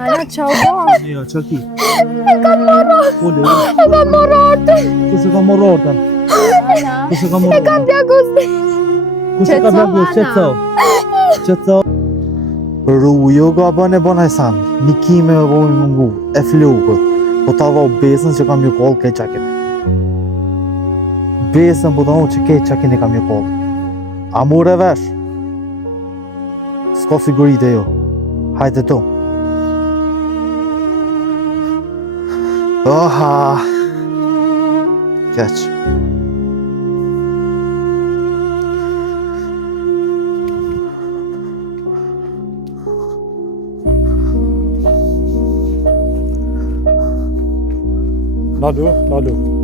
Ana çau bon. Jo, çfarë ki? E kam marrë. Foli. E kam marrë ortën. Kush e ka marrë ortën? Ana. Kush e ka marrë? E kam diagnozi. Kush e ka bërë? Çetso. Rrujo gabon e bon Hajsan. Nikime e vojnë mungu. E flukët. Po ta vau besën që kam ju kollë ke qakin. Besën po ta vau që ke qakin e kam ju kollë. Amur e vesh. S'ka sigurite jo. Hajde to. Oha. Keq. Lalu.